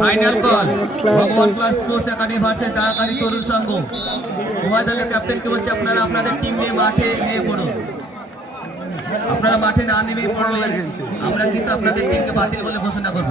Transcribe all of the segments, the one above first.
Final call ভগবান class sports academy versus তারাকারী তরুণ সংঘ। উভয় দলের ক্যাপ্টেনকে বলছে আপনারা আপনাদের টিম নিয়ে মাঠে নেমে পড়ুন। আপনারা মাঠে না নেমে পড়লে আমরা কিন্তু আপনাদের টিমকে বাতিল বলে ঘোষণা করব।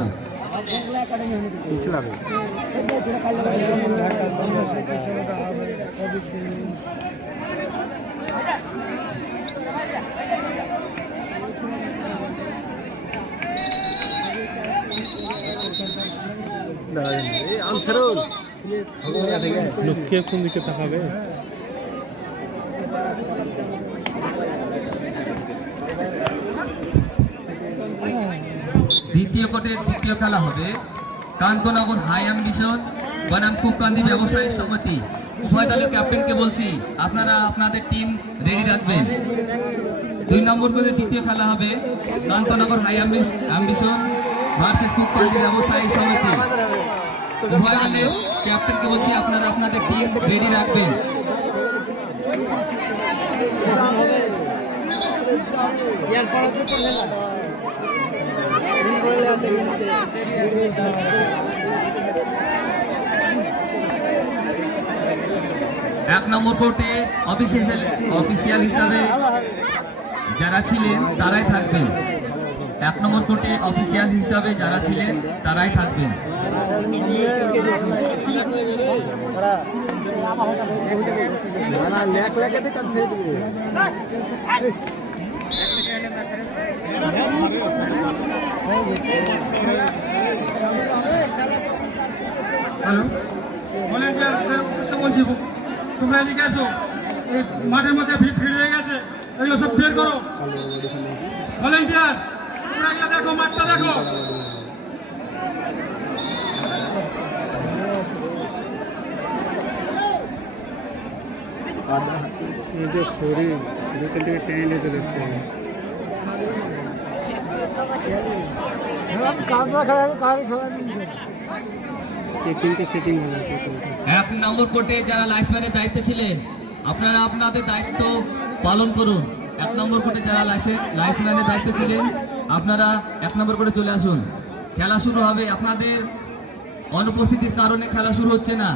লক্ষ্যে কোন দিকে তাকাবে? দ্বিতীয় কোর্টের দ্বিতীয় খেলা হবে কান্তনগর হাই অ্যাম্বিশন বনাম কুককান্দি ব্যবসায়ী সমিতি। উভয় দলের ক্যাপ্টেনকে বলছি আপনারা আপনাদের টিম রেডি রাখবেন। 2 নম্বর কোর্টের তৃতীয় খেলা হবে কান্তনগর হাই অ্যাম্বিশন ভার্সেস কুককান্দি ব্যবসায়ী সমিতি। উভয় দলের ক্যাপ্টেনকে বলছি আপনারা আপনাদের টিম রেডি রাখবেন। এক নম্বর কোর্টে অফিসিয়াল হিসাবে যারা ছিলেন তারাই থাকবেন। 1 নম্বর কোর্টে অফিসিয়াল হিসাবে যারা ছিলেন তারাই থাকবেন। হ্যালো, ভলেন্টিয়ার বলছি, তোমরা এদিকে আসো। এই মাঠের মধ্যে ভিড় হয়ে গেছে, এগুলো সব বের করো। ভলেন্টিয়ার তোমরা এগুলো দেখো, মাঠটা দেখো। শরীর থেকে টেনে চলে আসতে হবে। এক নম্বর কোর্টে যারা লাইসম্যানের দায়িত্বে ছিলেন আপনারা আপনাদের দায়িত্ব পালন করুন। 1 নম্বর কোর্টে যারা লাইসম্যানের দায়িত্ব ছিলেন আপনারা 1 নম্বর কোর্টে চলে আসুন। খেলা শুরু হবে। আপনাদের অনুপস্থিতির কারণে খেলা শুরু হচ্ছে না।